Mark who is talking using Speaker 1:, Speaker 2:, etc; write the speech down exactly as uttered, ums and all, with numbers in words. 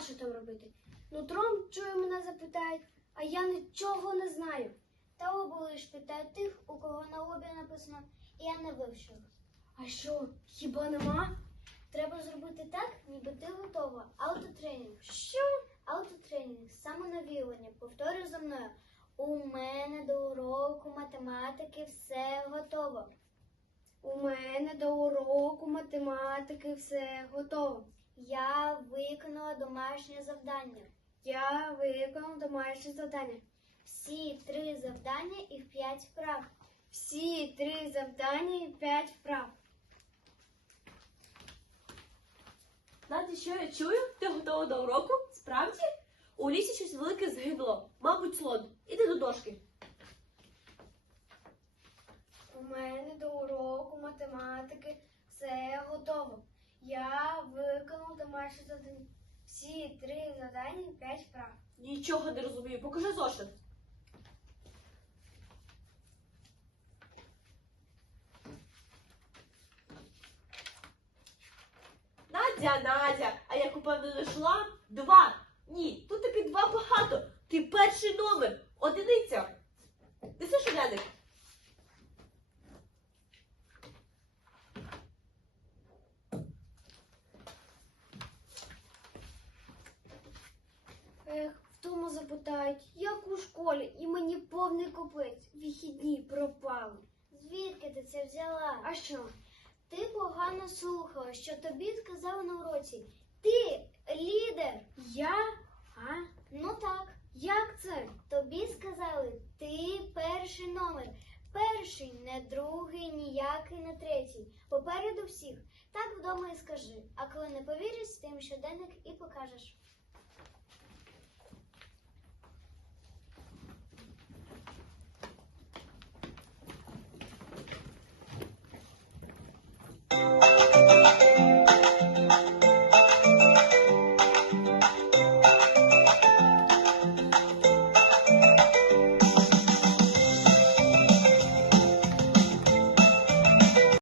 Speaker 1: що там робити. Нутром, чую, мене запитають, а я нічого не знаю.
Speaker 2: Та облиш питають тих, у кого на лобі написано «Я не вивчив».
Speaker 1: А що, хіба нема?
Speaker 2: Треба зробити так, ніби ти готова. Аутотренінг.
Speaker 1: Що?
Speaker 2: Аутотренінг, самонавілення. Повторюй за мною. У мене до уроку математики все готово.
Speaker 1: У мене до уроку математики все готово.
Speaker 2: Я виконала домашнє завдання.
Speaker 1: Я виконав домашнє завдання.
Speaker 2: Всі три завдання і п'ять вправ.
Speaker 1: Всі три завдання і п'ять вправ.
Speaker 3: Знаєте, що я чую? Ти готова до уроку? Справді? У лісі щось велике згибло. Мабуть, слон. Іди до дошки.
Speaker 1: У мене до уроку математики все готово. Я виконав домашнє завдання. Всі три завдання і п'ять вправ.
Speaker 3: Нічого не розумію. Покажи зошит. Надя, Надя, а як упевнено йшла? Два. Ні, тут таки два багато. Ти перший номер. Одиниця. Неси шуляник.
Speaker 1: Ех, вдома запитають, як у школі, і мені повний копець. Вихідні пропали.
Speaker 2: Звідки ти це взяла?
Speaker 1: А що?
Speaker 2: Ти погано слухала, що тобі сказали на уроці. Ти лідер.
Speaker 1: Я? А?
Speaker 2: Ну так.
Speaker 1: Як це?
Speaker 2: Тобі сказали, ти перший номер. Перший, не другий, ніякий, не третій. Попереду всіх. Так вдома і скажи. А коли не повіриш, з тим щоденник і покажеш.